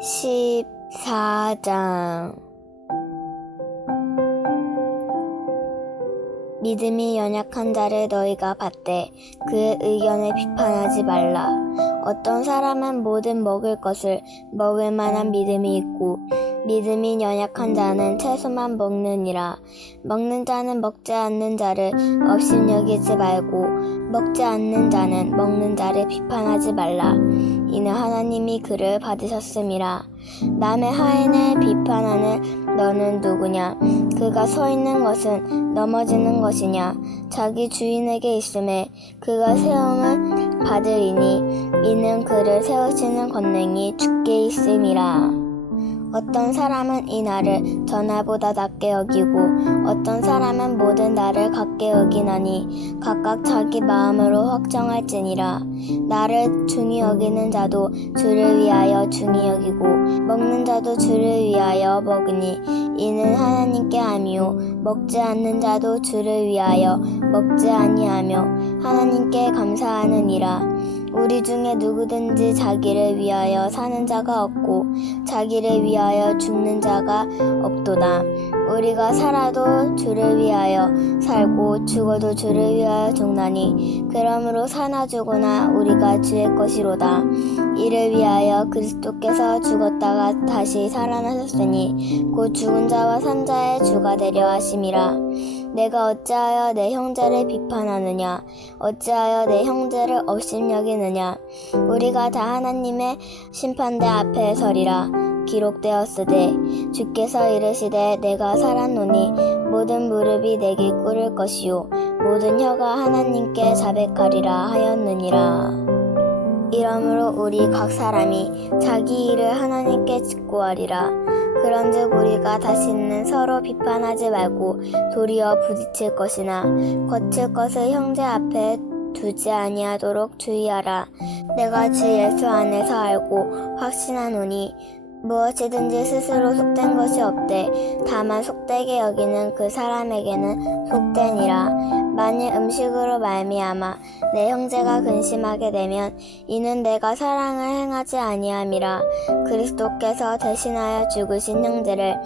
14장 믿음이 연약한 자를 너희가 받되 그의 의견을 비판하지 말라. 어떤 사람은 뭐든 먹을 것을 먹을 만한 믿음이 있고 믿음이 연약한 자는 채소만 먹느니라. 먹는 자는 먹지 않는 자를 업신여기지 말고 먹지 않는 자는 먹는 자를 비판하지 말라. 이는 하나님이 그를 받으셨음이라. 남의 하인을 비판하는 너는 누구냐? 그가 서 있는 것은 넘어지는 것이냐? 자기 주인에게 있음에 그가 세움을 받으리니 이는 그를 세우시는 권능이 주께 있음이라. 어떤 사람은 이 나를 전하보다 낮게 여기고 어떤 사람은 모든 나를 갖게 여기나니 각각 자기 마음으로 확정할지니라. 나를 중히 여기는 자도 주를 위하여 중히 여기고 먹는 자도 주를 위하여 먹으니 이는 하나님께 함이요 먹지 않는 자도 주를 위하여 먹지 아니하며 하나님께 감사하느니라 우리 중에 누구든지 자기를 위하여 사는 자가 없고 자기를 위하여 죽는 자가 없도다. 우리가 살아도 주를 위하여 살고 죽어도 주를 위하여 죽나니 그러므로 사나 죽으나 우리가 주의 것이로다. 이를 위하여 그리스도께서 죽었다가 다시 살아나셨으니 곧 죽은 자와 산 자의 주가 되려 하심이라. 내가 어찌하여 내 형제를 비판하느냐? 어찌하여 내 형제를 업심여기느냐? 우리가 다 하나님의 심판대 앞에 서리라. 기록되었으되 주께서 이르시되 내가 살았노니 모든 무릎이 내게 꿇을 것이요 모든 혀가 하나님께 자백하리라 하였느니라. 이러므로 우리 각 사람이 자기 일을 하나님께 직고하리라. 그런즉 우리가 다시는 서로 비판하지 말고 도리어 부딪힐 것이나 거칠 것을 형제 앞에 두지 아니하도록 주의하라. 내가 주 예수 안에서 알고 확신하노니 무엇이든지 스스로 속된 것이 없되 다만 속되게 여기는 그 사람에게는 속되니라. 만일 음식으로 말미암아 내 형제가 근심하게 되면 이는 내가 사랑을 행하지 아니함이라. 그리스도께서 대신하여 죽으신 형제를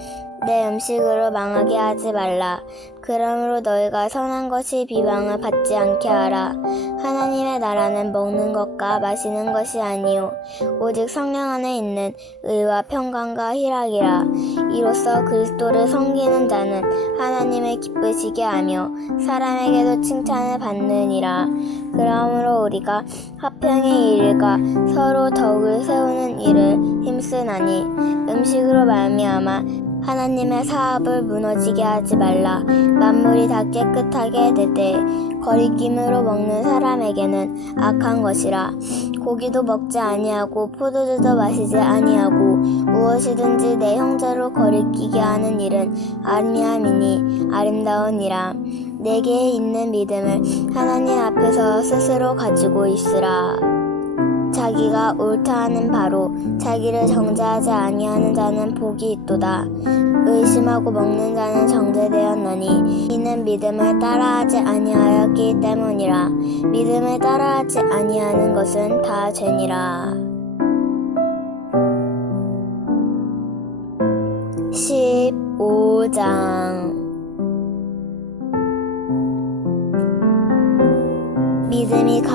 내 음식으로 망하게 하지 말라. 그러므로 너희가 선한 것이 비방을 받지 않게 하라. 하나님의 나라는 먹는 것과 마시는 것이 아니요 오직 성령 안에 있는 의와 평강과 희락이라. 이로써 그리스도를 섬기는 자는 하나님을 기쁘시게 하며 사람에게도 칭찬을 받느니라. 그러므로 우리가 화평의 일과 서로 덕을 세우는 일을 힘쓰나니 음식으로 말미암아 하나님의 사업을 무너지게 하지 말라. 만물이 다 깨끗하게 되되 거리낌으로 먹는 사람에게는 악한 것이라. 고기도 먹지 아니하고 포도주도 마시지 아니하고 무엇이든지 내 형제로 거리끼게 하는 일은 아니함이니 아름다우니라. 내게 있는 믿음을 하나님 앞에서 스스로 가지고 있으라. 자기가 옳다 하는 바로 자기를 정죄하지 아니하는 자는 복이 있도다. 의심하고 먹는 자는 정죄되었나니 이는 믿음을 따라하지 아니하였기 때문이라. 믿음을 따라하지 아니하는 것은 다 죄니라. 15장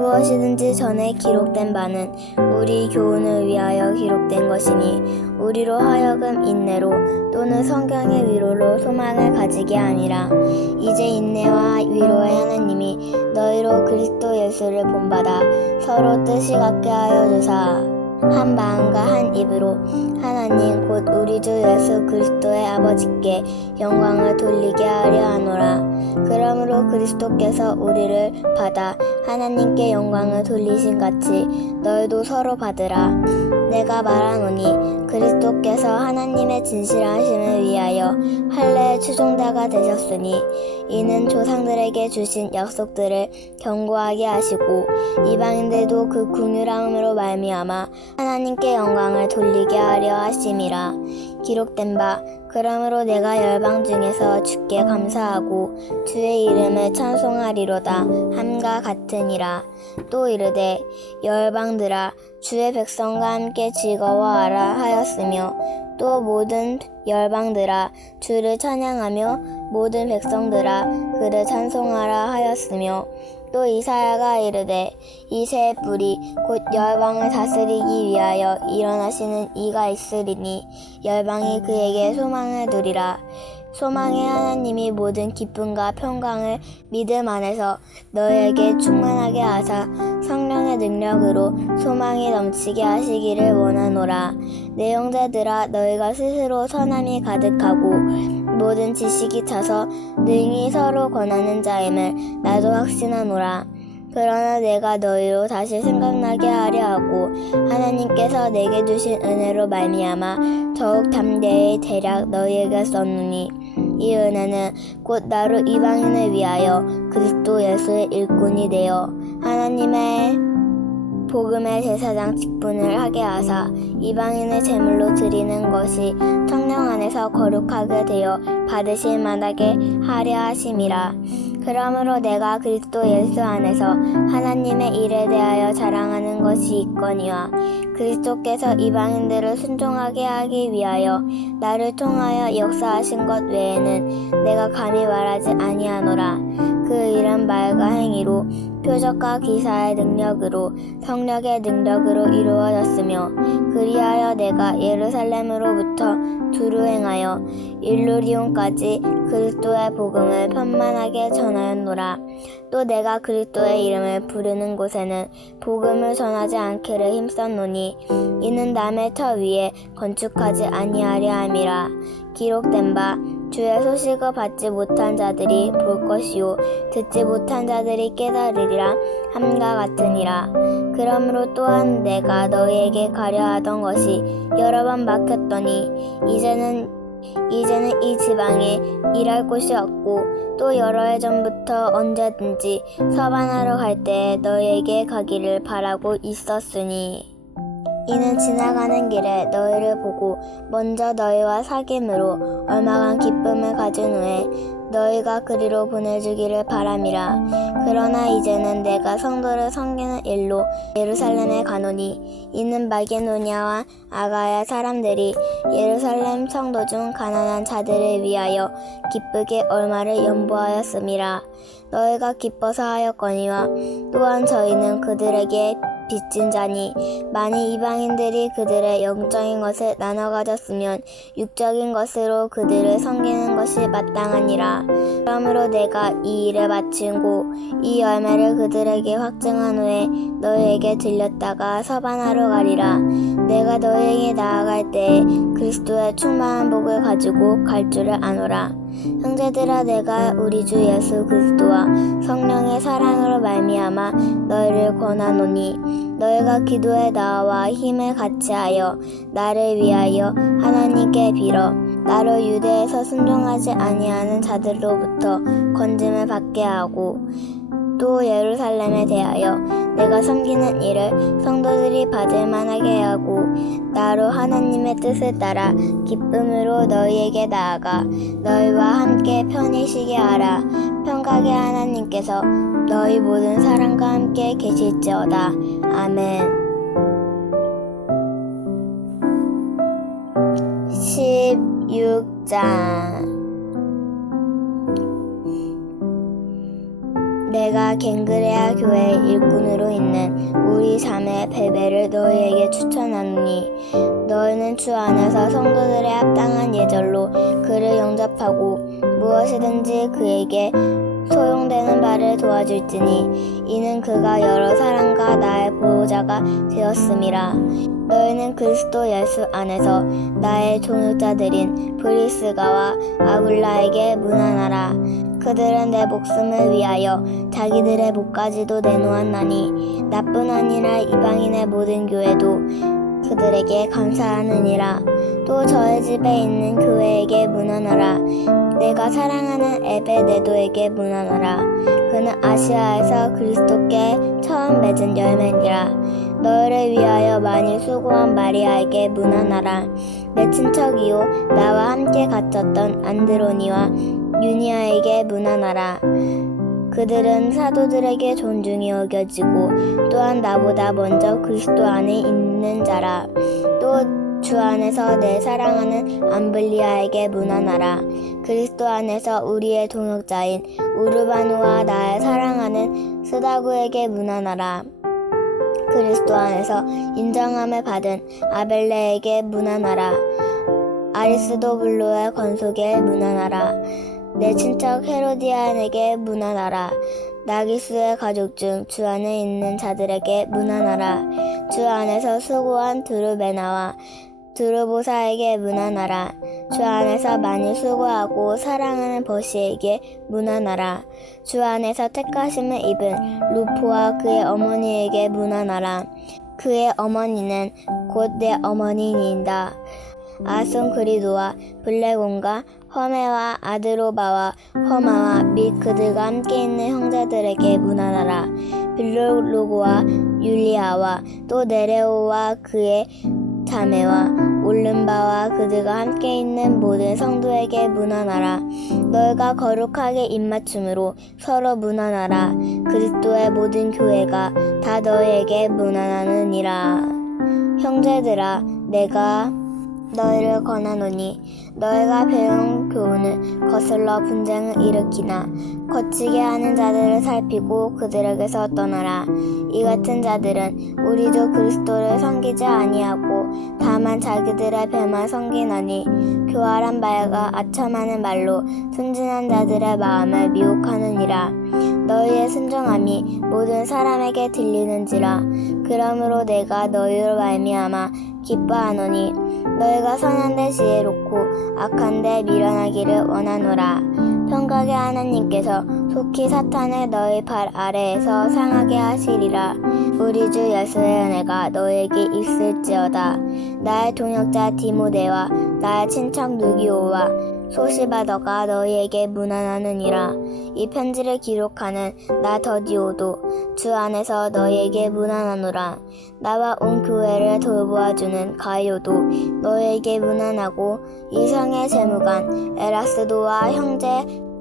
무엇이든지 전에 기록된 바는 우리 교훈을 위하여 기록된 것이니 우리로 하여금 인내로 또는 성경의 위로로 소망을 가지게 아니라 이제 인내와 위로의 하나님이 너희로 그리스도 예수를 본받아 서로 뜻이 같게 하여 주사 한 마음과 한 입으로 하나님 곧 우리 주 예수 그리스도의 아버지께 영광을 돌리게 하려 하노라. 그러므로 그리스도께서 우리를 받아 하나님께 영광을 돌리신 같이 너희도 서로 받으라. 내가 말하노니 그리스도께서 하나님의 진실하심을 위하여 할례의 추종자가 되셨으니 이는 조상들에게 주신 약속들을 견고하게 하시고 이방인들도 그 궁유함으로 말미암아 하나님께 영광을 돌리게 하려 하심이라 기록된 바 그러므로 내가 열방 중에서 주께 감사하고 주의 이름을 찬송하리로다. 함과 같으니라. 또 이르되 열방들아 주의 백성과 함께 즐거워하라 하였으며 또 모든 열방들아 주를 찬양하며 모든 백성들아 그를 찬송하라 하였으며 또 이사야가 이르되 이새 뿔이 곧 열방을 다스리기 위하여 일어나시는 이가 있으리니 열방이 그에게 소망을 두리라. 소망의 하나님이 모든 기쁨과 평강을 믿음 안에서 너에게 충만하게 하사 성령의 능력으로 소망이 넘치게 하시기를 원하노라. 내 형제들아 너희가 스스로 선함이 가득하고 모든 지식이 차서 능히 서로 권하는 자임을 나도 확신하노라. 그러나 내가 너희로 다시 생각나게 하려 하고 하나님께서 내게 주신 은혜로 말미암아 더욱 담대히 대략 너희에게 썼노니 이 은혜는 곧 나로 이방인을 위하여 그리스도 예수의 일꾼이 되어 하나님의 복음의 제사장 직분을 하게 하사 이방인을 제물로 드리는 것이 성령 안에서 거룩하게 되어 받으실 만하게 하려 하심이라. 그러므로 내가 그리스도 예수 안에서 하나님의 일에 대하여 자랑하는 것이 있거니와 그리스도께서 이방인들을 순종하게 하기 위하여 나를 통하여 역사하신 것 외에는 내가 감히 말하지 아니하노라. 그 일은 말과 행위로 표적과 기사의 능력으로 성령의 능력으로 이루어졌으며 그리하여 내가 예루살렘으로부터 두루 행하여 일루리온까지 그리스도의 복음을 편만하게 전하였노라. 또 내가 그리스도의 이름을 부르는 곳에는 복음을 전하지 않기를 힘썼노니 이는 남의 터 위에 건축하지 아니하려 함이라. 기록된 바 주의 소식을 받지 못한 자들이 볼 것이요 듣지 못한 자들이 깨달으리라 함과 같으니라. 그러므로 또한 내가 너희에게 가려 하던 것이 여러 번 막혔더니 이제는 이제는 이 지방에 일할 곳이 없고 또 여러 해 전부터 언제든지 서반하러 갈 때에 너희에게 가기를 바라고 있었으니. 이는 지나가는 길에 너희를 보고 먼저 너희와 사귐으로 얼마간 기쁨을 가진 후에 너희가 그리로 보내주기를 바람이라. 그러나 이제는 내가 성도를 섬기는 일로 예루살렘에 가노니 이는 마게노니아와 아가야 사람들이 예루살렘 성도 중 가난한 자들을 위하여 기쁘게 얼마를 연보하였음이라. 너희가 기뻐서 하였거니와 또한 저희는 그들에게 빚진 자니 만일 이방인들이 그들의 영적인 것을 나눠 가졌으면 육적인 것으로 그들을 섬기는 것이 마땅하니라. 그러므로 내가 이 일을 마치고 이 열매를 그들에게 확증한 후에 너희에게 들렸다가 서반하러 가리라. 내가 너희에게 나아갈 때에 그리스도의 충만한 복을 가지고 갈 줄을 아노라. 형제들아 내가 우리 주 예수 그리스도와 성령의 사랑으로 말미암아 너희를 권하노니 너희가 기도에 나와 힘을 같이하여 나를 위하여 하나님께 빌어 나로 유대에서 순종하지 아니하는 자들로부터 건짐을 받게 하고 또 예루 살렘에 대하여 내가 섬기는 일을 성도들이 받을 만하게 하고 나로 하나님의 뜻을 따라 기쁨으로 너희에게 나아가 너희와 함께 편히 쉬게 하라. 평강의 하나님께서 너희 모든 사람과 함께 계실지어다. 아멘. 16장 내가 갱그레아 교회 일꾼으로 있는 우리 자매 베베를 너희에게 추천하노니 너희는 주 안에서 성도들의 합당한 예절로 그를 영접하고 무엇이든지 그에게 소용되는 바를 도와줄지니 이는 그가 여러 사람과 나의 보호자가 되었음이라. 너희는 그리스도 예수 안에서 나의 동역자들인 브리스가와 아굴라에게 문안하라 그들은 내 목숨을 위하여 자기들의 목까지도 내놓았나니 나뿐 아니라 이방인의 모든 교회도 그들에게 감사하느니라. 또 저의 집에 있는 교회에게 문안하라. 내가 사랑하는 에베네도에게 문안하라. 그는 아시아에서 그리스도께 처음 맺은 열매니라. 너희를 위하여 많이 수고한 마리아에게 문안하라. 내 친척이요 나와 함께 갇혔던 안드로니와 유니아에게 문안하라. 그들은 사도들에게 존중이 여겨지고 또한 나보다 먼저 그리스도 안에 있는 자라. 또 주 안에서 내 사랑하는 암블리아에게 문안하라. 그리스도 안에서 우리의 동역자인 우르바누와 나의 사랑하는 스다구에게 문안하라. 그리스도 안에서 인정함을 받은 아벨레에게 문안하라. 아리스도블로의 건속에 문안하라. 내 친척 헤로디안에게 문안하라. 나기스의 가족 중 주 안에 있는 자들에게 문안하라. 주 안에서 수고한 두루베나와 두루보사에게 문안하라. 주 안에서 많이 수고하고 사랑하는 버시에게 문안하라. 주 안에서 택하심을 입은 루포와 그의 어머니에게 문안하라. 그의 어머니는 곧 내 어머니이다. 아손 그리도와 블레곤과 허메와 아드로바와 허마와 및 그들과 함께 있는 형제들에게 문안하라. 빌로로고와 율리아와 또 네레오와 그의 자매와 올른바와 그들과 함께 있는 모든 성도에게 문안하라. 너희가 거룩하게 입맞춤으로 서로 문안하라. 그리스도의 모든 교회가 다 너희에게 문안하느니라. 형제들아, 내가 너희를 권하노니 너희가 배운 교훈을 거슬러 분쟁을 일으키나 거치게 하는 자들을 살피고 그들에게서 떠나라. 이 같은 자들은 우리도 그리스도를 섬기지 아니하고 다만 자기들의 배만 섬기나니 교활한 말과 아첨하는 말로 순진한 자들의 마음을 미혹하느니라. 너희의 순종함이 모든 사람에게 들리는지라. 그러므로 내가 너희로 말미암아 기뻐하노니 너희가 선한데 지혜롭고 악한데 미련하기를 원하노라. 평강의 하나님께서 속히 사탄을 너희 발 아래에서 상하게 하시리라. 우리 주 예수의 은혜가 너에게 있을지어다. 나의 동역자 디모데와 나의 친척 누기오와 소시바더가 너희에게 문안하느니라. 이 편지를 기록하는 나 더디오도 주 안에서 너희에게 문안하노라. 나와 온 교회를 돌보아주는 가이오도 너희에게 문안하고 이성의 재무관 에라스도와 형제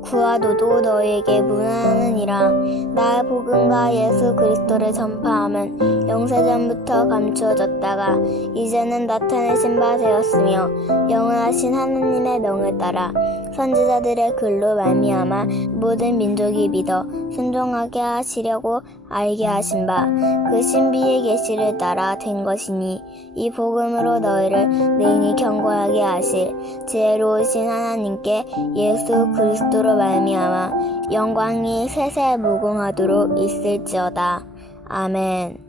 구아도도 너희에게 문안하느니라. 나의 복음과 예수 그리스도를 전파함은 영세전부터 감추어졌다가 이제는 나타내신 바 되었으며 영원하신 하느님의 명을 따라 선지자들의 글로 말미암아 모든 민족이 믿어 순종하게 하시려고 알게 하신 바 그 신비의 계시를 따라 된 것이니 이 복음으로 너희를 능히 경고하게 하실 지혜로우신 하나님께 예수 그리스도로 말미암아 영광이 세세 무궁하도록 있을지어다 아멘.